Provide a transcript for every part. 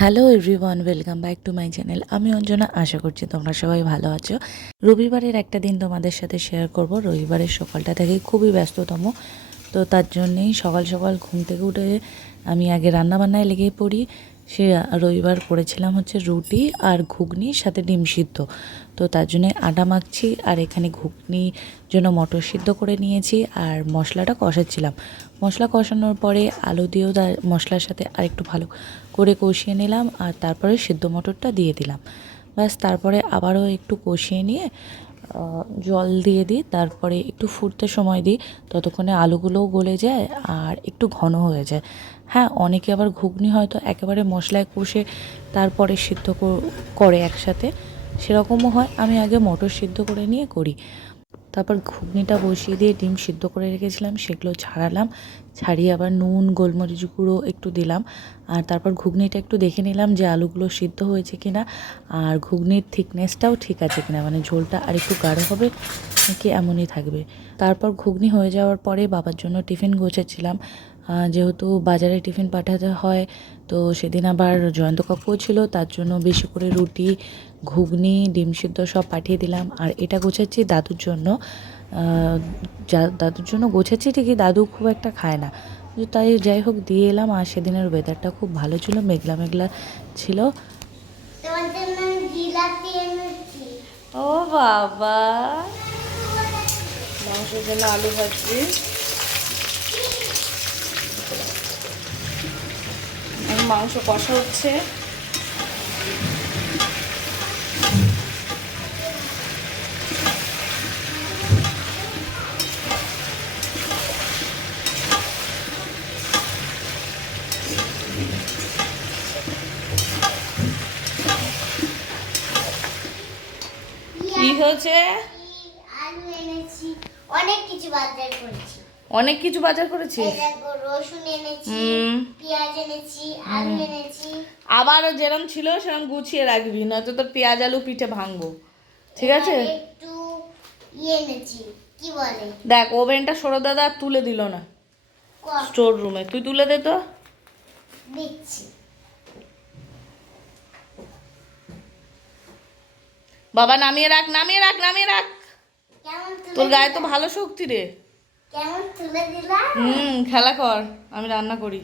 Hello everyone, welcome back to my channel. আমি অঞ্জনা, আশা করছি তোমরা সবাই ভালো আছো। রবিবারের একটা দিন তোমাদের সাথে শেয়ার করব। রবিবারের সকালটা থেকেই খুবই ব্যস্ততম, তো তার জন্যেই সকাল সকাল ঘুম থেকে উঠে আমি আগে রান্নাবান্নায় লেগে পড়ি। সে রবিবার করেছিলাম হচ্ছে রুটি আর ঘুগনির সাথে ডিম সিদ্ধ। তো তার জন্যে আটা মাখছি, আর এখানে ঘুগনির জন্য মটর সিদ্ধ করে নিয়েছি আর মশলাটা কষাচ্ছিলাম। মশলা কষানোর পরে আলু দিয়েও তার মশলার সাথে আরেকটু ভালো করে কষিয়ে নিলাম, আর তারপরে সিদ্ধ মটরটা দিয়ে দিলাম। ব্যাস, তারপরে আবারও একটু কষিয়ে নিয়ে জল দিয়ে দিই, তারপরে একটু ফুটতে সময় দিই, ততক্ষণে আলুগুলোও গলে যায় আর একটু ঘন হয়ে যায়। হ্যাঁ, অনেকে আবার ঘুগনি হয়তো একেবারে মশলায় কষে তারপরে সিদ্ধ করে একসাথে, সেরকমও হয়। আমি আগে মটর সিদ্ধ করে নিয়ে করি। তারপর ঘুগনিটা বসিয়ে দিয়ে ডিম সিদ্ধ করে রেখেছিলাম, সেগুলো ছাড়ালাম। ছাড়িয়ে আবার নুন, গোলমরিচ গুঁড়ো একটু দিলাম, আর তারপর ঘুগনিটা একটু দেখে নিলাম যে আলুগুলো সিদ্ধ হয়েছে কিনা, আর ঘুগনির থিকনেসটাও ঠিক আছে কিনা, মানে ঝোলটা আর একটু গাঢ় হবে নাকি এমনই থাকবে। তারপর ঘুগনি হয়ে যাওয়ার পরে বাবার জন্য টিফিন গোছাচ্ছিলাম। যেহেতু বাজারে টিফিন পাঠাতে হয়, তো সেদিন আবার জয়ন্ত কাকুও ছিল, তার জন্য বেশি করে রুটি, ঘুগনি, ডিম সিদ্ধ সব পাঠিয়ে দিলাম। আর এটা গোছাচ্ছি দাদুর জন্য। দাদুর জন্য গোছাচ্ছি ঠিকই, দাদু খুব একটা খায় না, তাই যাই হোক দিয়ে এলাম। আর সেদিনের ওয়েদারটা খুব ভালো ছিল, মেঘলা মেঘলা ছিল। ও বাবা, মাংসের জন্য আলু ভাজি, মাংস কষা হচ্ছে। কি হয়েছে? আলু এনেছি, অনেক কিছু বাজার করেছি। অনেক কিছু বাজার করেছিস? রসুন এনেছি, পেঁয়াজ এনেছি, আলু এনেছি। আবারও যেরকম ছিল সেরকম গুছিয়ে রাখবি, নয়তো তোর পেঁয়াজ আলু পিঠে ভাঙবো, ঠিক আছে? একটু এনেছি, কি বলে, দেখ ওভেনটা সরো দাদা তুলে দিল না স্টোর রুমে, তুই তুলে দে তো। দিচ্ছি। বাবা নামিয়ে রাখ, নামিয়ে রাখ, নামিয়ে রাখ। কেমন তোর গায়ে তো ভালো শক্তি রে। কেমন তুলে দিলাম? খেলা কর, আমি রান্না করি।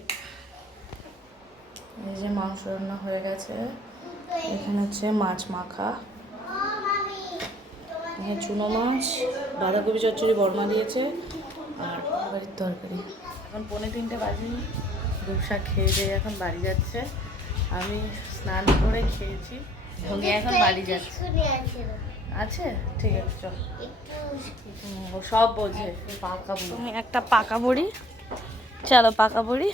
এই যে মাংস রান্না হয়ে গেছে, এখানে হচ্ছে মাছ মাখা, এখানে চুনো মাছ, বাঁধাকপি চচ্চড়ি বর্মা দিয়েছে, আর বাড়ির তরকারি। এখন 2:45 বাজেনি, রূপসা খেয়ে দিয়ে এখন বাড়ি যাচ্ছে। আমি স্নান করে খেয়েছি, ভঙ্গি এখন বাড়ি যাচ্ছে। আছে, ঠিক আছে, চল। ও সব বোঝে, পাকা বুড়ি। তুমি একটা পাকা বুড়ি, চলো পাকা বুড়ি।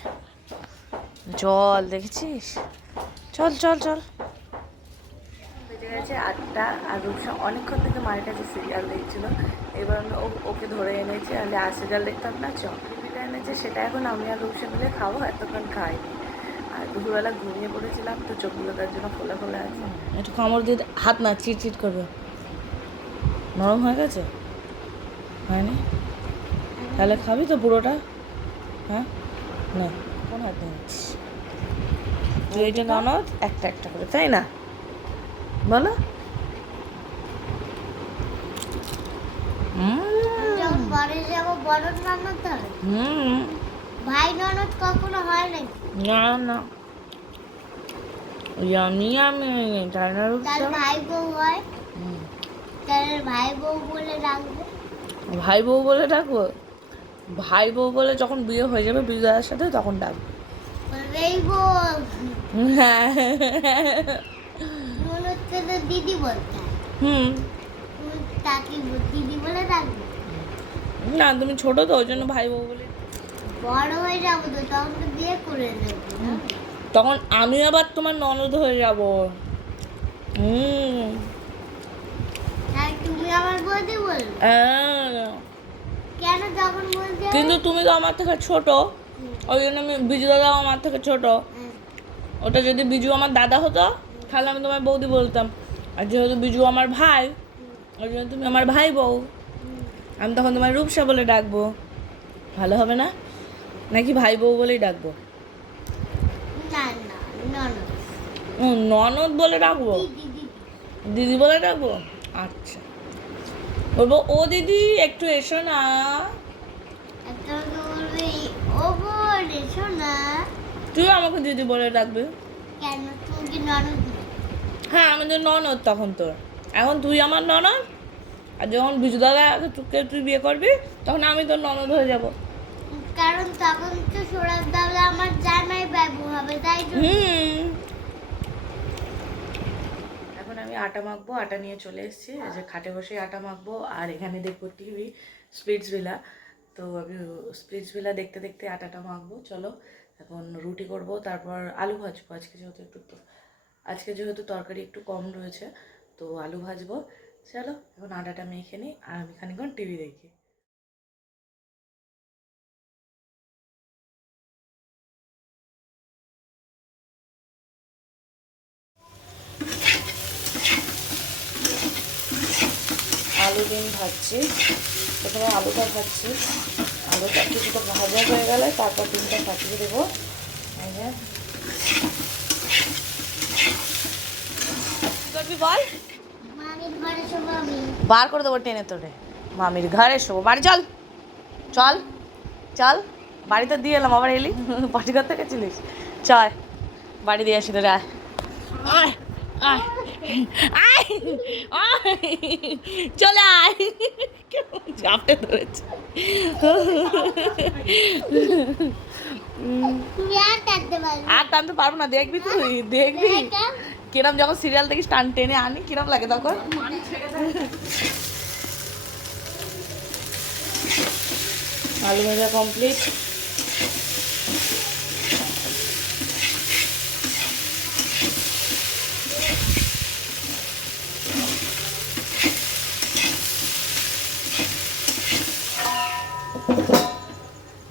জল দেখেছিস, চল চল চল। বেজে গেছে 8টা, আর রূপসা অনেকক্ষণ থেকে মায়ের কাছে সিরিয়াল দেখছিল। এবার আমি ওকে ধরে এনেছি, আর আর সিরিয়াল দেখতাম না, চকলেটটা এনেছে, সেটা এখন আমি আর রূপসা মিলে খাবো, এতক্ষণ খাইনি। আর দুপুরবেলা ঘুমিয়ে পড়েছিলাম, তো চোখগুলো তার জন্য খোলা খোলা আছে। একটু কামড় দিয়ে হাত না চিটচিট করবে। নরম হয়ে গেছে? হয়নি? তাহলে খাবি তো পুরোটা? হ্যাঁ, না কোন হাত নিচ্ছিস তুই? এটা ননদ একটা একটা করে, তাই না বলো? যখন বাড়ি যাবো বড় ননদ হবে। ভাই ননদ কখনো হয় নাকি? না না, আমি আমি তাই না তার ভাই বউ হয়, তার ভাই বউ বলে ডাকবে। ভাই বউ বলে ডাকবো? ভাই বউ বলে যখন বিয়ে হয়ে যাবে বিজয়ের সাথে, তখন ডাকবো। এই বউ হ্যাঁ, ননদকে তো দিদি বলতে হয়। তুমি তাকে দিদি বলে ডাকবে? না তুমি ছোট তো, ওই জন্য ভাই বউ বলে। বড় হয়ে যাবো তো, তখন তো বিয়ে করে নেবো না? তখন আমি আবার তোমার ননদ হয়ে যাব। তাই তুমি আমার বৌদি বলবে? কেন তখন বলতে হবে? কিন্তু তুমি তো আমার থেকে ছোট, ওই জন্য আমি, বিজু দাদাও আমার থেকে ছোট। ওটা যদি বিজু আমার দাদা হতো, তাহলে আমি তোমার বৌদি বলতাম। আর যেহেতু বিজু আমার ভাই, ওই জন্য তুমি আমার ভাই বউ, আমি তখন তোমার রূপসা বলে ডাকবো। ভালো হবে না? নাকি ভাই বউ বলেই ডাকবো? না না, ননদ। ননদ বলে ডাকবো, দিদি দিদি বলে ডাকবো, আচ্ছা। বলবো ও দিদি একটু এসো না। একটা বলবে ও বোন এসো না। তুই আমাকে দিদি বলে ডাকবি। কেন তুমি কি ননদ না? হ্যাঁ আমি তো ননদ তখন তোর, এখন তুই আমার ননদ, আর যখন বিজু দাদা তুই বিয়ে করবি তখন আমি তোর ননদ হয়ে যাব। কারণ তখন তো সৌরভ দাদা আমার জামাই বাবু হবে, তাই তো। এখন আমি আটা মাখবো, আটা নিয়ে চলে এসেছি, এই যে খাটে বসে আটা মাখবো, আর এখানে দেখবো টিভি স্প্লিটসভিলা। তো আমি স্প্লিটসভিলা দেখতে দেখতে আটাটা মাখবো। চলো এখন রুটি করব, তারপর আলু ভাজবো। আজকে যেহেতু তরকারি একটু কম রয়েছে, তো আলু ভাজবো। চলো এখন আটাটা মেখে নিই, আর আমি খানিকক্ষণ টিভি দেখি। আলু ডিম ভাজছি, প্রথমে আলুটা ভাজছি, আলুটা কিছুটা ভাজা হয়ে গেলে তারপর ডিমটা ফাটিয়ে দেবো। বল, মামির ঘরে শোবো আমি। বার করে দেবো টেনে তোরে, মামির ঘরে শোবো। বাড়ি চল, চল চল, বাড়িতে দিয়ে এলাম, আবার এলি পাটি করতে গেছিলিস, চল বাড়ি দিয়ে আসি তোরে। আয় আয় আয় আয় আয়, চলে আয়, ঝাপটে ধরেছে। তুমি আর কাটতে পারবে আর টানতে পারবো না, দেখবি তুই, দেখবি কিরম যখন সিরিয়াল থেকে টান টেনে আনি কিরম লাগে তখন। আলু ভাজা কমপ্লিট।